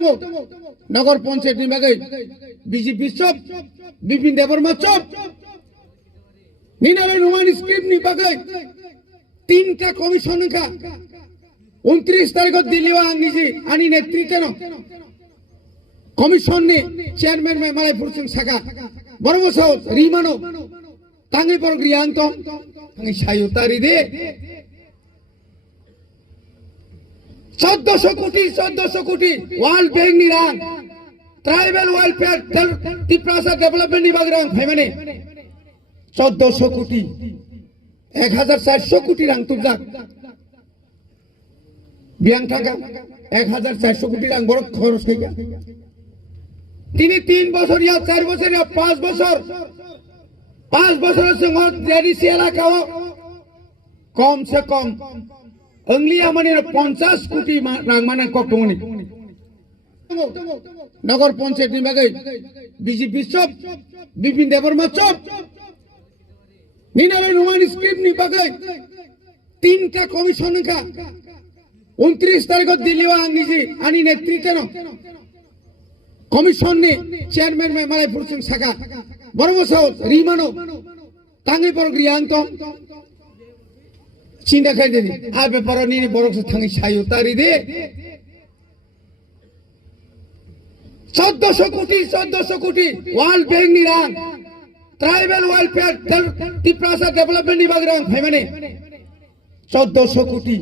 নগর পঞ্চায়েত নির্বাচনে বিজেপি চপ বিপিন দেববর্মা চপ নিনালে রোমান স্ক্রিপ্ট নির্বাচনে তিনটা কমিশন का 29 तारीख दिल्ली आंगी आनी नेतृत्व कमिशन ने चेयरमैन में मलायपुर सिंह सका बरमसो रीमानो तांगे पर ग्रियांतो तांगे शायुतारी दे 1400 कोटी वर्ल्ड बैंक निरान ट्राइबल वेलफेयर तिप्रासा डेवलपमेंट निबाग्राम फाइमाने 1400 कोटी 1400 कोटी रां तुमजा बियांग थाका 1400 कोटी रां बड़ खरच कइया তিনি 3 বছর या 4 বছর या 5 বছর 5 বছরের সঙ্গে জেডিসি এলাকাও কম সে কম अंगलिया माने 50 कोटी रां माने कक्टमनि नगर पंचायत निबागे बीजेपी चप बिपिन देबबर्मा चप निनाले रोमान स्क्रिप्ट निबागे तीनटा कमिशन का 29 तारीख दिल्ली आंगी आनी नेतृत्व कमिशन ने चेयरमैन में मलायपुर सिंह सका बरमसो रीमानो तांगे पर ग्रियांतो चिंता कर दे आ बेपार नी बरक से थांगी शायुतारी दे 1400 कोटी वर्ल्ड बैंक निरान ट्राइबल वेलफेयर तिप्रासा डेवलपमेंट निबाग्राम फाइमाने 1400 कोटी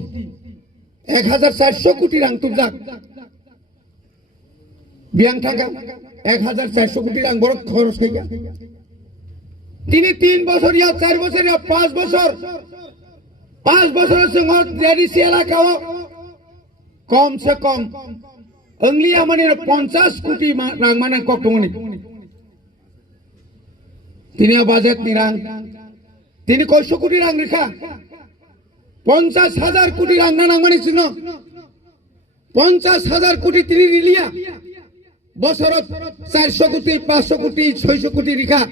1400 कोटी रां तुमजा बियांग थाका 1400 कोटी रां बड़ खरच कइया তিনি 3 বছর या 4 বছর या 5 বছর 5 বছরের সঙ্গে জেডিসি এলাকাও কম সে কম अंगलिया माने 50 कोटी रां माने कक्टमनि তিনি বাজেট নিরাং তিনি কয়শো কোটি রাং রেখা 50,000 কোটি রাং না মানে ছিল 50,000 কোটি তিনি রিলিয়া বছর 400 কোটি 500 কোটি 600 কোটি রেখা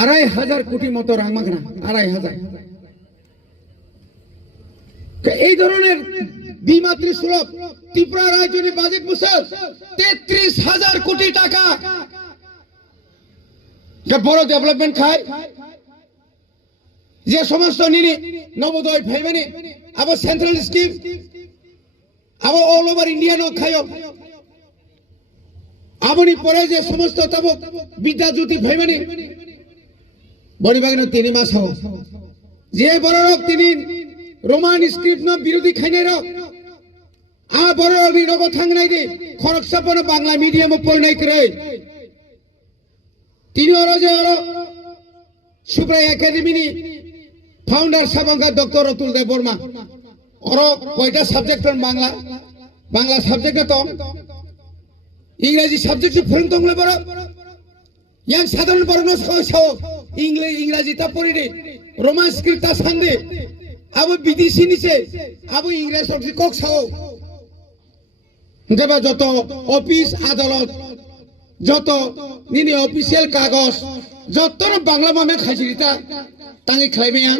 আড়াই হাজার কোটি মতো রাং মাগনা 2,500 এই ধরনের বিমাত্রী সুলভ ত্রিপুরা রাজ্যের বাজেট বছর 33,000 কোটি টাকা বড় ডেভেলপমেন্ট খায় যে সমস্ত নিনি নবোদয় ভাইবানি আবার সেন্ট্রাল স্কিম আবার অল ওভার ইন্ডিয়া ন খায় আপনি পরে যে সমস্ত তব বিদ্যা জ্যোতি ভাইবানি বড়িবাগিন 3 মাস হও যে বড় রোগ তিনি रोमान स्क्रिप्ट न विरोधी खाइने र आ बरो बिरोगो थांगनाय दे खरक सपन बांग्ला मीडियम पढनाय करे तिनी जे सुब्रा एकाडेमी नि फाउंडर साबंगा डॉक्टर अतुल देबबर्मा और कयटा सब्जेक्ट बांग्ला सब्जेक्ट तो इंग्रजी सब्जेक्ट फोरोंतंगले बरो यां साधारण बरनो सौ इंग्रजी ता पढिदे रोमान स्क्रिप्ट ता सानदे अब विदेशी नीचे अब इंग्रेज सबसे कक साओ देबा जतो ऑफिस आदालत जतो निनी ऑफिशियल कागज जतो बांग्ला मामे खाजिरिता तांगे खाइमेया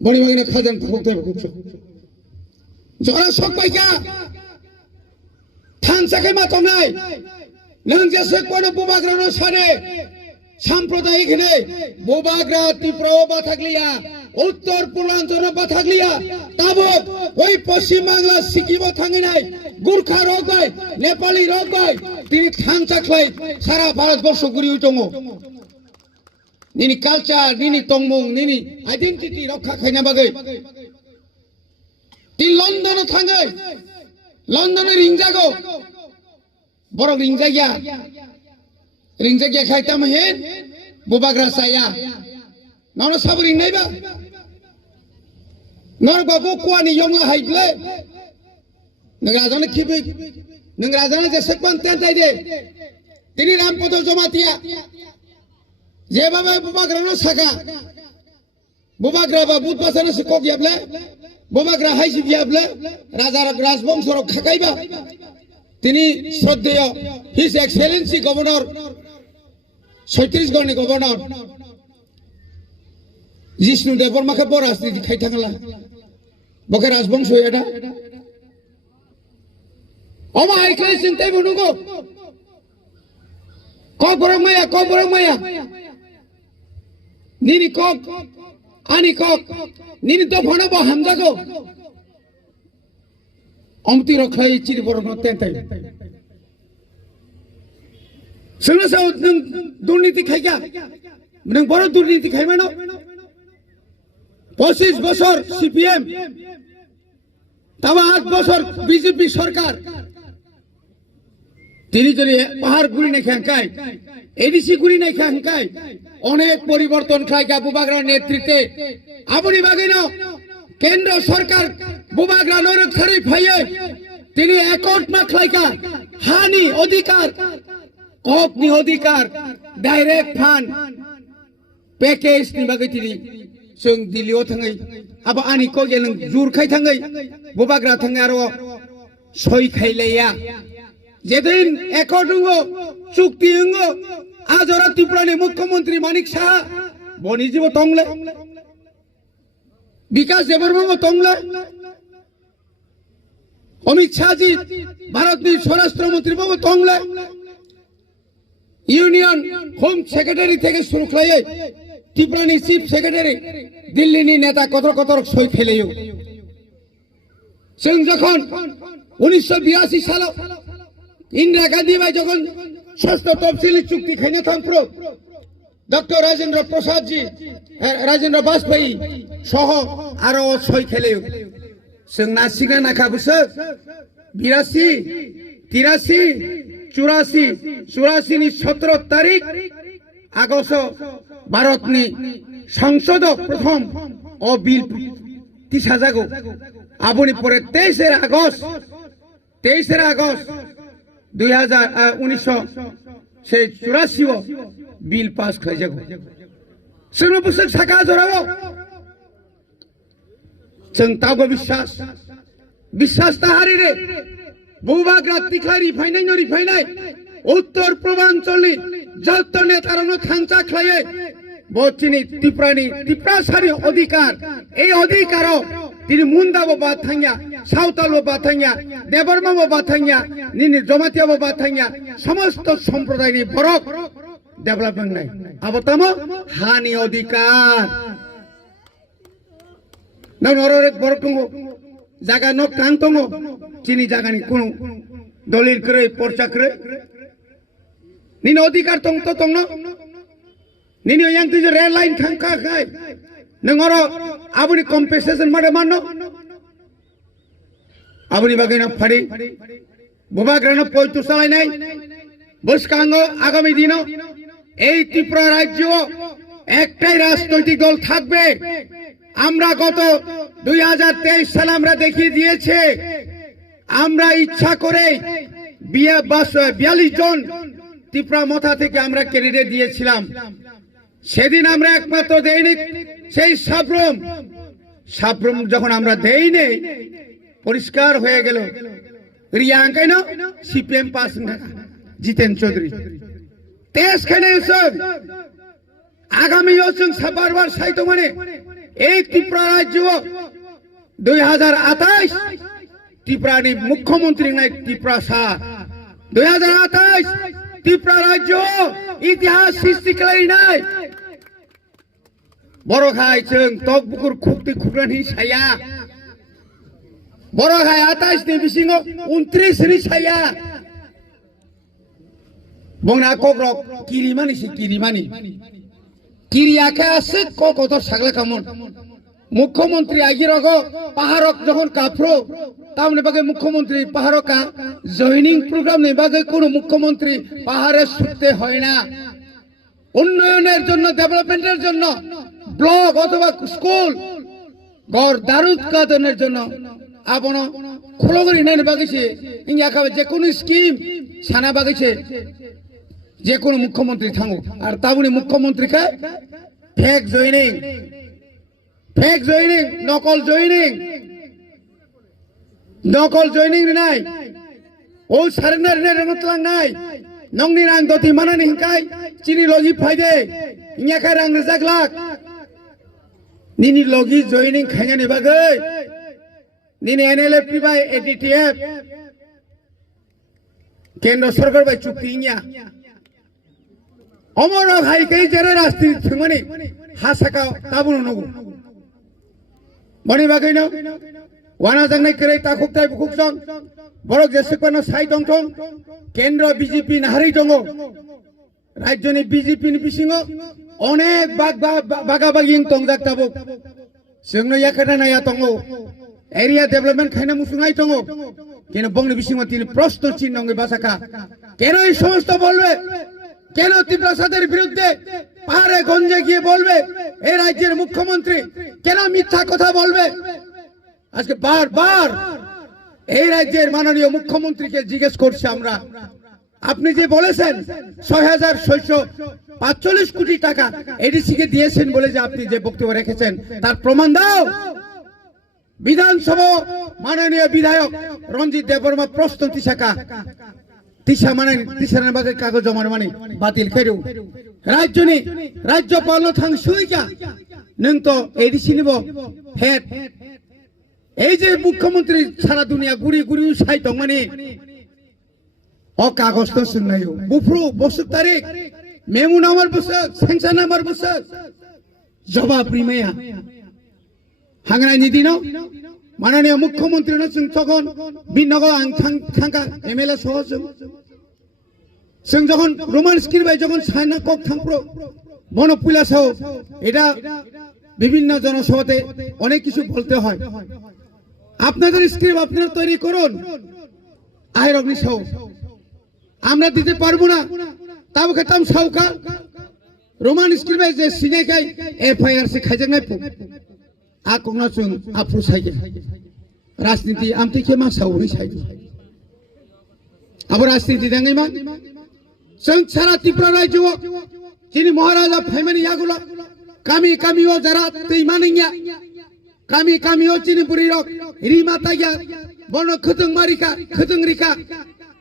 बड़ी बड़ी खाजन फुकते फुकछो जरा सक पाइका थान सके मा तंनाय नों जेसे कोन बुबाग्रानो सारे साम्प्रदायिक ने बोबाग्रा त्रिपुरा बाथागलिया उत्तर पूर्वांचल बाथागलिया ताबक ওই পশ্চিম বাংলা সিকিম থাঙ্গিনাই গুরখা রোগ বাই নেপালি রোগ বাই তিনি থান চাকলাই সারা ভারতবর্ষ ঘুরি উঠঙ নিনি কালচার নিনি তংমং নিনি আইডেন্টিটি রক্ষা খাইনা বাগৈ তিনি লন্ডন থাঙ্গै লন্ডনের রিংজাগো বড় রিংজাগিয়া रिंजगिया खाइता महेन बोबाग्रा साया ननो सब रिंग नाइबा नर बाबू कुआनी यंगला हाइब्ले नगराजाने खिबै नगराजाने जे सेकपन तेन जाइदे तिनी रामपद जमातिया जे बाबा बोबाग्रानो सागा बोबाग्रा बा बुध बासाने से को गियाब्ले बोबाग्रा हाइसि गियाब्ले राजा राजवंश र खाकाइबा तिनी श्रद्धेय his excellency governor 36 governor Jishnu Debbarma के बड़ राजनीति खाई थांगला बके राजवंश এটা Oma aikle sinte bunugo. Kok borong maya. Nini kok, ani kok, nini to phano bo hamjago. Omti rokhai chiri borong tentai. Sengna sao nung durniti khaika. Nung boro durniti khaima no. 25 বছর CPM তাও 8 বছর BJP সরকার তিনি যদি পাহাড় গুলি নাই খাঙ্কায় ADC গুলি নাই খাঙ্কায় অনেক পরিবর্তন খাইকা বুবাগরার নেতৃত্বে আপনি বাগিন কেন্দ্র সরকার বুবাগরা নৈরক ছাড়ি ফাইয়ে তিনি একট মাখলাইকা হানি অধিকার কপনি অধিকার ডাইরেক্ট ফান্ড প্যাকেজ নিবাগে তিনি जों दिल्लीयाव थाङै आबा आनि को गेलं जुरखाय थाङै बुबाग्रा थाङै आरो सय खायलाया जेदिन एकर्डिंगो चुक्ति हंगो आजरा त्रिपुरानि मुख्यमंत्री मानिक साहा बनिजीबो तंगले विकास देबबर्माबो तंगले अमित शाह जी भारतनि स्वराष्ट्र मंत्रीबाबो तंगले यूनियन होम सेक्रेटारी থেকে শুরু খায় त्रिपुरानि चीफ सेक्रेटारी दिल्लीनि नेता कतर सय खेलेयो जों जखन 1982 सालाव इंदिरा गांधी बाय जखन षष्ठ तफसिली चुक्ति खायनो थांप्रो डॉक्टर राजेंद्र प्रसाद जी राजेंद्र बाजपेयी सह आरो सय खेलेयो जों नासिगा नाखाबोसो 82 83 84 नि 17 तारिख আগস্ট ভারতনি সংসদ প্রথম ও বিল তিসাজাগো আপনি পরে 23 আগস্ট 1984 বিল পাস খাইজাগো जोंनो बुसक साका जरावो जों तावबो বিশ্বাস ताहारि रे बुबाग्रा तिखारि रिफाइनाय उत्तर पूर्वांचलनि जत नेतारानो खांचा खलाये बचिनि त्रिपुरासारि अधिकार এই অধিকার তিনি মুন্দাবো বাথাঙ্গা সাঁওতালবো বাথাঙ্গা দেববর্মাবো বাথাঙ্গা নিনি জমাতিয়াবো বাথাঙ্গা সমস্ত সম্প্রদায়नि বরক डेवलपमेंट নাই আবতাম হানি অধিকার নররে বরকঙ্গ জায়গা ন কান্তঙ্গ চিনি জায়গানি কোন দলিল করে পরচা করে নিন অধিকার তং তো তং নিনি yang তুই রেল লাইন খাঙ্কা খায় নংর আবনি কম্পেনসেশন মারে মানো আবনি বাগিনা ফাড়ি বুবাগ্রানো পয়তু চালাই নাই বসকাঙ্গ আগামী দিন এই ত্রিপুরা রাজ্য একটাই রাজনৈতিক দল থাকবে আমরা গত 2023 সালে আমরা দেখিয়ে দিয়েছে আমরা ইচ্ছা করে 42 জন ত্রিপুরা মথা থেকে আমরা ক্যান্ডিডেট দিয়েছিলাম সেদিন আমরা একমাত্র দেইনি সেই সাবরুম যখন আমরা দেইনি পরিষ্কার হয়ে গেল রিয়াঙ্কাই না সিপিএম পাস জিতেন চৌধুরী তেজ খানে আগামী যোং সাবারবার সাইতো মানে এই ত্রিপুরা রাজ্য 2028 ত্রিপুরানি মুখ্যমন্ত্রী নাই ত্রিপুরা শাহ 2028 ত্রিপুরা রাজ্য ইতিহাস সৃষ্টি করে নাই বড় খাই जों তকবুকুর খুক্তি খুকরানি ছায়া বড় খাই 28 নি বিসিং 29 নি ছায়া বংনা কগ্রক কিরিমানি কিরিয়াকে আছে কত সাগলা কামন মুখ্যমন্ত্রী আগিরগ পাহাড়ক যখন কাফরো তামনে বাগে মুখ্যমন্ত্রী পাহাড়কা জয়নিং প্রোগ্রাম নে বাগে কোন মুখ্যমন্ত্রী পাহাড়ে ছুটতে হয় না উন্নয়নের জন্য ডেভেলপমেন্টের জন্য ব্লক অথবা স্কুল ঘর দারুদ কাদনের জন্য আপন খোলগরি নেন বাগিছে ইয়া খাবে যে কোন স্কিম সানা বাগিছে যে কোন মুখ্যমন্ত্রী থাঙ্গো আর তাবুনি মুখ্যমন্ত্রী কা ফেক জয়নিং নকল জয়নিং নাই ও সারেন্ডার নে রমতলাং নাই নংনি রাং দতি মানানি হিংকাই চিনি লজি ফাইদে ইয়া খাই রাং জাগলাক নিনি লজি জয়নিং খাইনি বাগৈ নিনি এনএলএফ বাই এডিটিএফ কেন্দ্র সরকার বাই চুক্তি ইয়া অমর হাইকে যারা রাজনীতি মানে হাসাকা তাবুন নগু বনি বাগৈনো ওয়ানা জাংনাই করে তাকুকতাই বুকুকসং বড় যেসেকপানো সাই দংথং কেন্দ্র বিজেপি নাহারি দङ রাজ্যনি বিজেপি नि बिसिङाव अनेक बागाबागिं तंजाक ताबुक जोंनो याखाना नाया दङ एरिया डेभलपमेंट खायना मुसुङाय दङ কিন্তু বংনি বিসিङाव তিনি প্রশ্ন চিহ্ন বাসাকা কেন এই সমস্ত বলবে কেন তীব্রসাদের বিরুদ্ধে পাহাড়ে গঞ্জে গিয়ে বলবে এই রাজ্যের মুখ্যমন্ত্রী কেন মিথ্যা কথা বলবে আজকে বারবার এই রাজ্যের মাননীয় মুখ্যমন্ত্রীকে জিজ্ঞেস করছি আমরা আপনি যে বলেছেন ৬,৬৪৫ কোটি টাকা এডিসি কে দিয়েছেন বলে যে আপনি যে বক্তব্য রেখেছেন তার প্রমাণ দাও বিধানসভা মাননীয় বিধায়ক রঞ্জিত দেববর্মা প্রশ্ন তিসাকা তিসা মানে তিসানের বাগে কাগজ জমার মানে বাতিল খেরু রাজ্যনি রাজ্যপাল থাং সুইকা নং তো এডিসি নিব হেড এই যে মুখ্যমন্ত্রী সারা দুনিয়া গুড়ি গুড়ি সাই দं মানে অ কাগজ তো শুননায়ও বুফ্রু বসুক তারিখ মেমু নাম্বার বসুক সেংশন নাম্বার বসুক জবাব রিমায়া হাংনাयनि दिनाव माननीय मुख्यमंत्री जों तखन बिनगो आं थांखा एमएलए सह जों যখন রোমান স্কিল বাই যখন সাইনা কক থাংপ্রো বনপুলাসও এটা বিভিন্ন জনসভাতে অনেক কিছু বলতে হয় আপনাদের স্ক্রিপ্ট আপনারা তৈরি করুন আইরগনি সহ আমরা দিতে পারবো না তাও খেতাম সাউকা রোমান স্ক্রিপ্ট বাই যে সিনেকাই এফআইআর সে খাইজাংনাই পু आकंना जों आफु साइके राजनीति आमति के मा सावरि साइके अब राजनीति दाङै मा जों सारा त्रिपुरा राज्योआव जिनि महाराजा फाइमानि यागुला गामि गामियाव जारा दैमानिया गामि गामियाव जिनि बुरिरक रिमा ताया बन खोदों मारिका खोदों रिका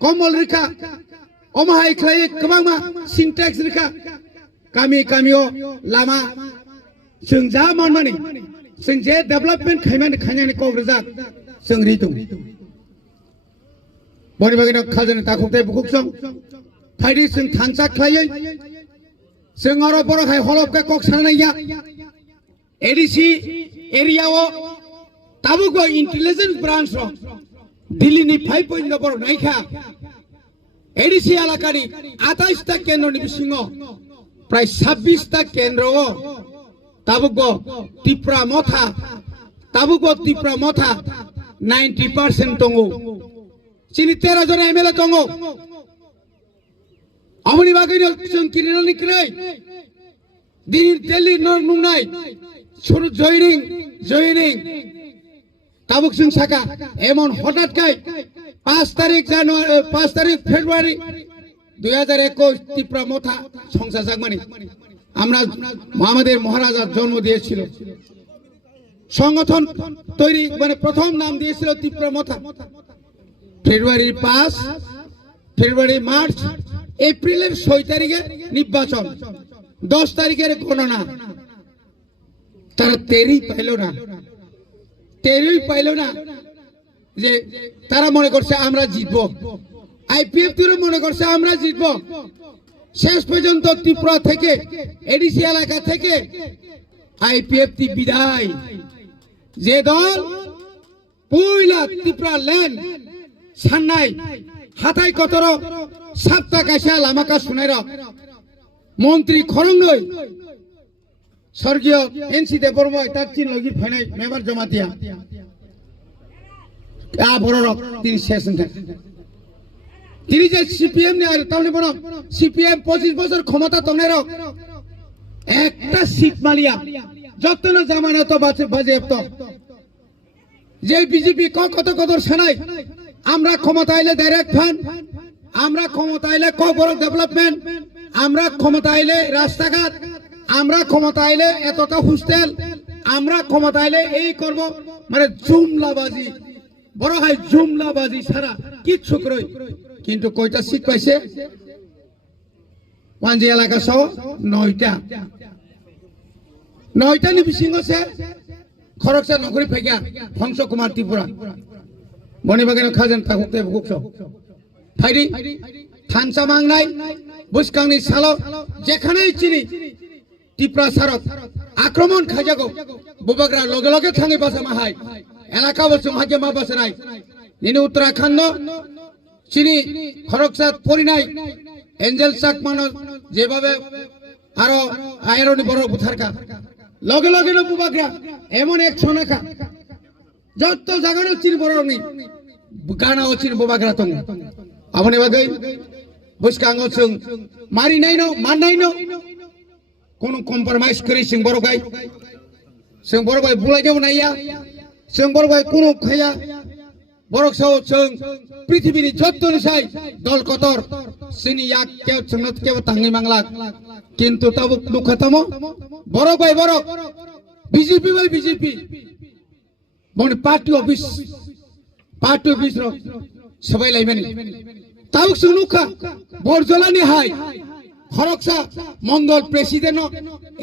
कमल रिका अमाहाय ख्लाय गोबांमा सिनटेक्स रिका गामि गामियाव लामा जों जा मानमानि जों जे डेभलपमेंट खायनानै क'क्राझार जों रिदुं बनि बागिनो खाजोन ताखुकताय बुकुकसं फाइदि जों थांसा ख्लायै जों आरो बरखाय हलबका कक सानाया एडिसि एरियाव ताबुको इंटेलिजेंस ब्रांच रो दिल्लीनि 5 पॉइंट बर नायखा एडिसि एलाकानि 28 टा केन्द्रनि बिसिङाव प्राय 26 टा केन्द्रआव ताबुको त्रिपुरा मथा 90% दङ चिनि 13 जन एमएलए दङ अमनि बागैनो जों किरिनानि क्रै दिल्ली नुंनाय सुरु जयनिं ताबुक जों साका एमन हठाৎকাই 5 तारिख फेब्रुवारी 2021 त्रिपुरा मथा संसार जागमानि আমরা আমাদের মহারাজা জন্ম দিয়েছিল সংগঠন তৈরি মানে প্রথম নাম দিয়েছিল ত্রিপুরা মথা ফেব্রুয়ারি 5 ফেব্রুয়ারি মার্চ এপ্রিলের 6 তারিখে নির্বাচন 10 তারিখের গণনা তারা তেরই পাইল না যে তারা মনে করছে আমরা জিতবো আইপিএফ তিরও মনে করছে আমরা জিতবো শেষ পর্যন্ত ত্রিপুরা থেকে এডিসি এলাকা থেকে আইপিএফটি বিদায় যে দল পয়লা ত্রিপুরা ল্যান্ড সান্নাই হাতাই কতর সাতটা কাইসা লামাকা শুনাইর মন্ত্রী খরংনই স্বর্গীয় এনসি দেববর্মা তার চিন লগি ফাইনাই মেম্বার জমাতিয়া বড় তিনি শেষ তিনি যে সিপিএম নি আর তাহলে বড় সিপিএম 25 বছর ক্ষমতা তংনের একটা সিট মালিয়া যতন জামানত বাজেয়াপ্ত যে বিজেপি কত সানাই আমরা ক্ষমতা আইলে ডাইরেক্ট ফান্ড আমরা ক্ষমতা আইলে বড় ডেভেলপমেন্ট আমরা ক্ষমতা আইলে রাস্তাঘাট আমরা ক্ষমতা আইলে এতটা হোস্টেল আমরা ক্ষমতা আইলে এই করব মানে জুমলাবাজি বড় হয় জুমলাবাজি সারা কিচ্ছু কই কিন্তু কয়টা সিট পাইছে পাঞ্জি এলাকা সহ 9টা নি বিসিং আছে খরকসা নগরী ফাইকা হংস কুমার ত্রিপুরা বনিবাগের খাজেন তাকুকতে বুকস ফাইরি থানসা মাংনাই বুসকাংনি সালো যেখানেই চিনি টিপ্রা সারক আক্রমণ খাইজাগো বুবাগ্রা লগে লগে থাঙে বাসা মাহাই এলাকা বসে মাঝে মা বাসে নাই নিনি উত্তরাখণ্ড চিনি খরকসাত পরিনাই এঞ্জেল সাক মানুষ যেভাবে আরো আয়রনি বড় বুথারকা লগে লগে ন বুবাগ্রা এমন এক সোনাকা যত জাগানো চিনি বড় নি গানা চিনি বুবাগ্রা তং আপনি বাগৈ বুসকাং ওসং মারি নাই নো মান নাই নো কোন কম্প্রোমাইজ করি সিং বড় গাই जों बर' बाय बुलाय देव नाया जों बर' बाय कुनु खाया बरक साव जों पृथ्वीनि जत्तनि साय दल कतर सिनि याक केव जोंनत केव थांनि मांगलाक किन्तु ताबो दुखतम बरक bye Barak BJP by BJP बनि पार्टी ऑफिस रो सबाय लायमानि ताबो जों नुखा बरजलानि हाय खरकसा मंडल प्रेसिडेंट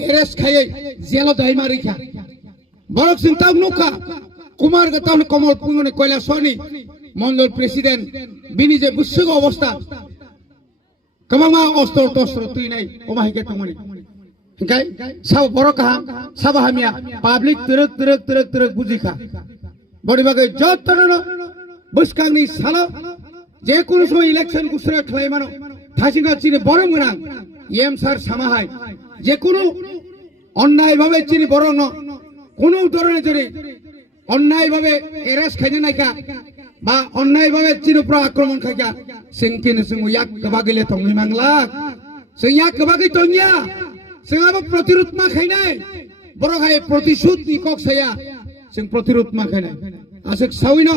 एरेस्ट खायै जेल दायमारिखा बरक जों ताब नुखा कुमार गतान कमल पुंगनि কৈলাসনি मंडल प्रेसिडेंट बिनि जे बुसुग अवस्था कमामा अस्त्र तस्त्र तुइनाय अमाहिके तमनि हिंखाय साब बरका साब हामिया पाब्लिक तरक बुजिखा बडि बागै जत्तनो बुसकांनि साला जे कोनो समय इलेक्शन गुसरा खालायमानो थासिगा चिनि बरं गोनां एम सार सामाहाय जे कोनो अन्याय भावे चिनि बरं न কোনো ধরনের যদি অন্যায় ভাবে এরেস্ট খাইনে নাইকা বা অন্যায় ভাবে চিরপ্র আক্রমণ খাইকা সিংকিন সিং ইয়াক কবাগিলে তংনি মাংলা সিং ইয়াক কবাগি তংয়া সিংআব প্রতিরোধ মা খাইনাই বড় খাই প্রতিশোধ ইকক ছায়া সিং প্রতিরোধ মা খাইনাই আসে সাউইনো